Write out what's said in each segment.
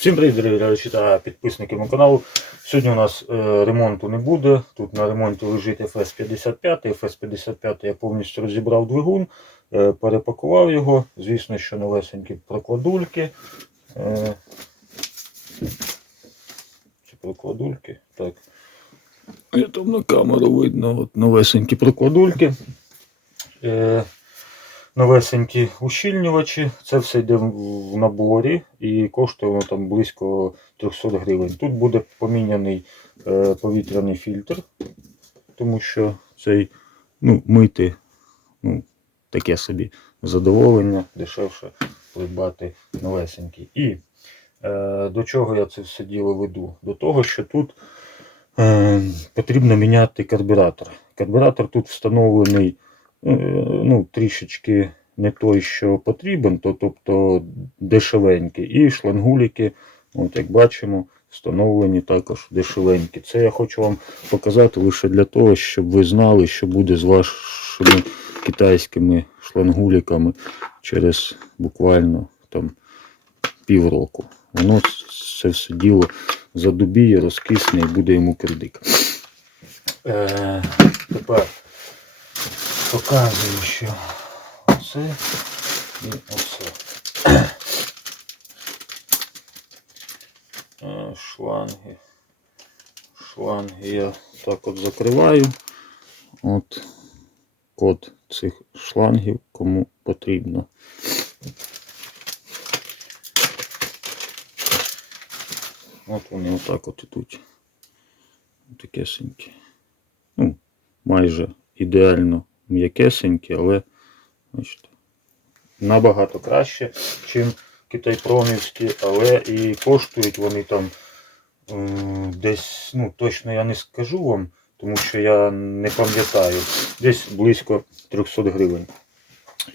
Всім привіт, дорогі глядачі та підписники мого каналу. Сьогодні у нас е, ремонту не буде. Тут на ремонті лежить FS55. FS55 я повністю розібрав двигун, е, перепакував його. Звісно, що новесенькі прокладульки. Е, чи прокладульки? Так. Я там на камеру видно от новесенькі прокладульки. Е, новесенькі ущільнювачі. Це все йде в наборі і коштує воно там близько 300 гривень. Тут буде поміняний е, повітряний фільтр, тому що цей ну, мити ну, таке собі задоволення, дешевше придбати новесенький. І е, до чого я це все діло веду? До того, що тут е, потрібно міняти карбюратор. Карбюратор тут встановлений ну, трішечки не той, що потрібен, то, тобто дешевенький. І шлангуліки, от як бачимо, встановлені також дешевенькі. Це я хочу вам показати лише для того, щоб ви знали, що буде з вашими китайськими шлангуліками через буквально там півроку. Воно це все діло задубіє, розкисне і буде йому кирдик. Е, тепер показую, що оце і оце. Шланги. Шланги я так от закриваю. От код цих шлангів кому потрібно. От вони отак от ідуть. Такесенькі. Ну, майже ідеально м'якесенькі, але бачите, набагато краще, ніж китайпромівські, але і коштують вони там десь, ну точно я не скажу вам, тому що я не пам'ятаю, десь близько 300 гривень.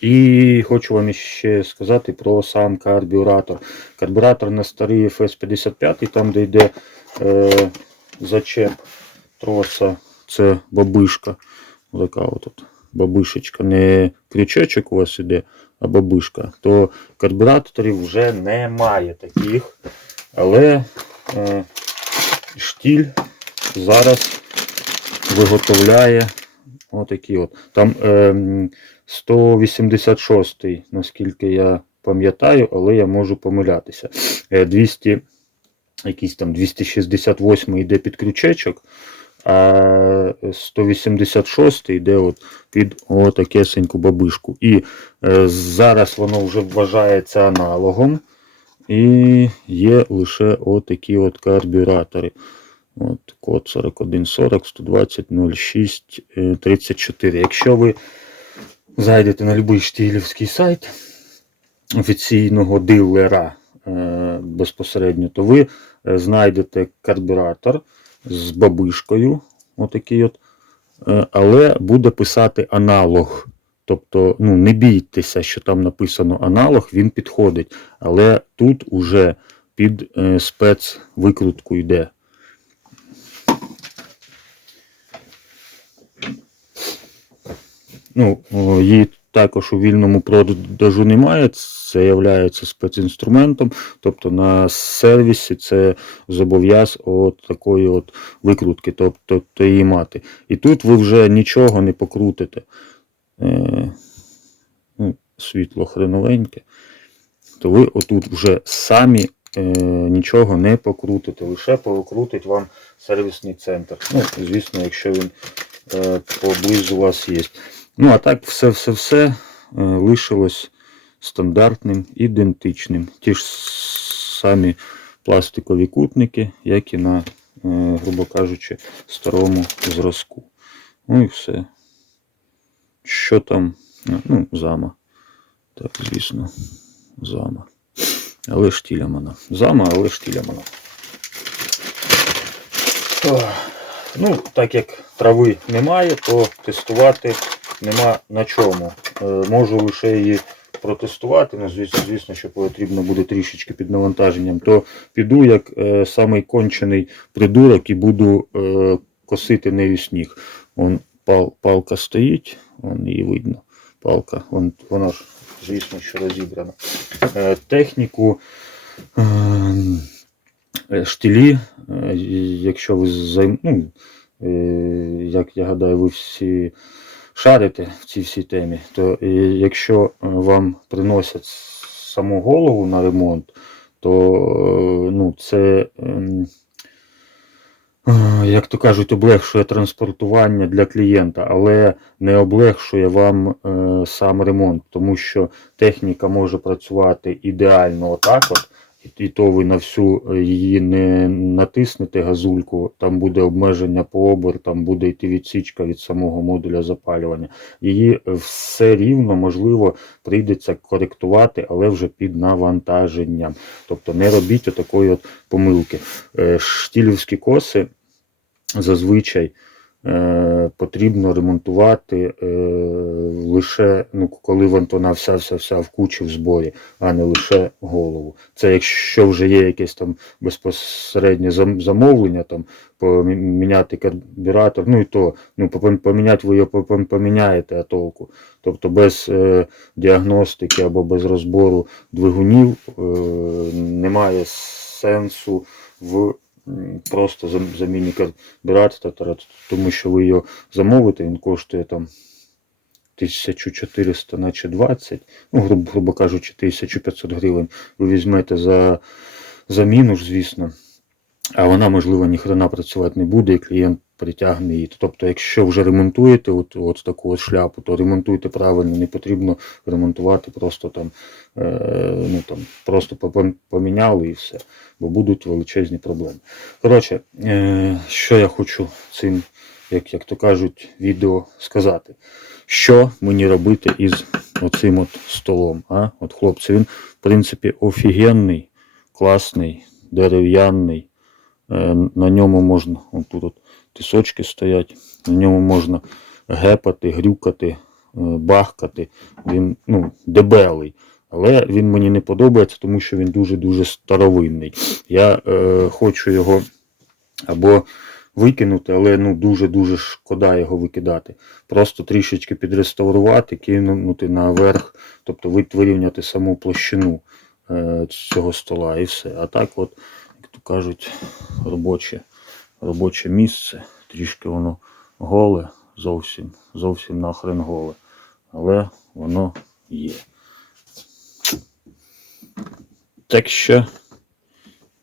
І хочу вам ще сказати про сам карбюратор. Карбюратор на старий FS55, там де йде е, зачеп троса, це бабишка. Така от бабишечка. Не крючочок у вас іде, а бабишка. То карбюраторів вже немає таких. Але е, штіль зараз виготовляє отакі от. Там е, 186, наскільки я пам'ятаю, але я можу помилятися. Е, 200, якийсь там 268 йде під крючечок, а 186 йде от під отакесеньку бабишку. І е, зараз воно вже вважається аналогом. І є лише отакі от карбюратори. От, код 4140 120 06 е, 34. Якщо ви зайдете на будь-який штілівський сайт офіційного дилера е, безпосередньо, то ви е, знайдете карбюратор з бабишкою, отакий от, е, але буде писати аналог. Тобто, ну, не бійтеся, що там написано аналог, він підходить. Але тут уже під е, спецвикрутку йде. Ну, її також у вільному продажу немає. Це є спецінструментом. Тобто на сервісі це зобов'яз от такої от викрутки, тобто то її мати. І тут ви вже нічого не покрутите. Е, ну, світло хреновеньке. То ви отут вже самі е, нічого не покрутите, лише покрутить вам сервісний центр. Ну, звісно, якщо він е, поблизу вас є. Ну, а так, все-все-все е, лишилось стандартним, ідентичним. Ті ж самі пластикові кутники, як і на, е, грубо кажучи, старому зразку. Ну і все. Що там? Ну, зама. Так, звісно, зама. Але штілямана. Зама, але штілямана. Ну, так як трави немає, то тестувати нема на чому. Е, можу лише її протестувати. Ну, звісно, звісно, що потрібно буде трішечки під навантаженням, то піду як е, самий кончений придурок і буду е, косити нею сніг. Вон пал, палка стоїть, вон її видно. Палка, вон, вона ж, звісно, що розібрана. Е, техніку. Е, штилі, е, якщо ви займ... ну, е, як я гадаю, ви всі шарите в цій всій темі, то е, якщо е, вам приносять саму голову на ремонт, то е, ну, це, ем, як то кажуть, облегшує транспортування для клієнта, але не облегшує вам сам ремонт, тому що техніка може працювати ідеально отак от. І- то ви на всю е, її не натиснете газульку, там буде обмеження по обертам, буде йти відсічка від самого модуля запалювання. Її е, все рівно, можливо, прийдеться коректувати, але вже під навантаженням. Тобто не робіть такої от помилки. Е, Штілівські коси зазвичай потрібно ремонтувати е, лише ну, коли вон вона вся вся вся в кучі в зборі, а не лише голову. Це якщо вже є якесь там безпосереднє замовлення, там поміняти карбюратор, ну і то ну, поміняти ви його поміняєте, а толку. Тобто без е, діагностики або без розбору двигунів е, немає сенсу в просто за заміні карбюратора, тому що ви його замовите, він коштує там 1400, наче 20, ну, грубо, грубо кажучи, 1500 гривень. Ви візьмете за заміну ж, звісно, а вона, можливо, ніхрена працювати не буде, і клієнт притягне її. Тобто, якщо вже ремонтуєте от, от таку от шляпу, то ремонтуйте правильно, не потрібно ремонтувати просто там, е, ну, там просто поміняли і все, бо будуть величезні проблеми. Коротше, е, що я хочу цим, як, як то кажуть, відео сказати. Що мені робити із оцим от столом? А? От хлопці, він, в принципі, офігенний, класний, дерев'яний. Е, На ньому можна, тут от тисочки стоять, на ньому можна гепати, грюкати, е, бахкати. Він ну, дебелий. Але він мені не подобається, тому що він дуже-дуже старовинний. Я е, хочу його або викинути, але ну, дуже-дуже шкода його викидати. Просто трішечки підреставрувати, кинути наверх, тобто вирівняти саму площину е, цього стола і все. А так, от, то кажуть, робоче, робоче місце. Трішки воно голе, зовсім, зовсім нахрен голе. Але воно є. Так що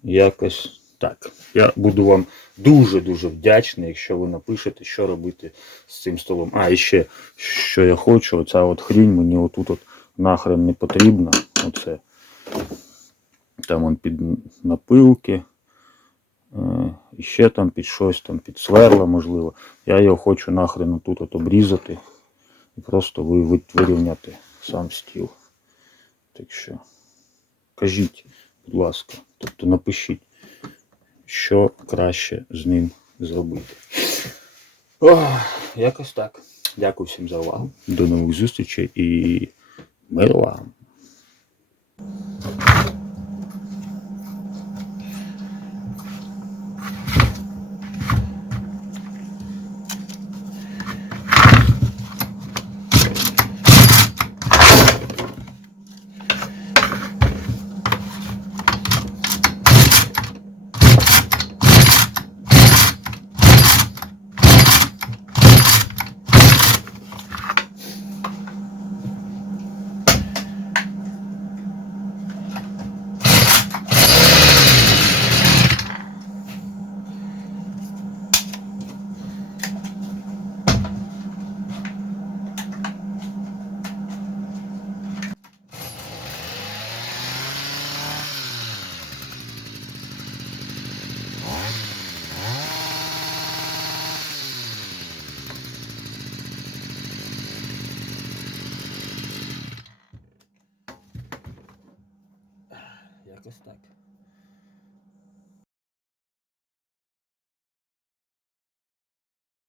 якось так. Я буду вам дуже-дуже вдячний, якщо ви напишете, що робити з цим столом. А, і ще, що я хочу, оця от хрінь мені отут от нахрен не потрібна. Оце. Там он під напилки. Е, і ще там під щось, там під сверла, можливо. Я його хочу нахрен тут от обрізати і просто ви- ви- вирівняти сам стіл. Так що кажіть, будь ласка, тобто напишіть, що краще з ним зробити. Ох, якось так. Дякую всім за увагу. До нових зустрічей і мир вам. Якось так.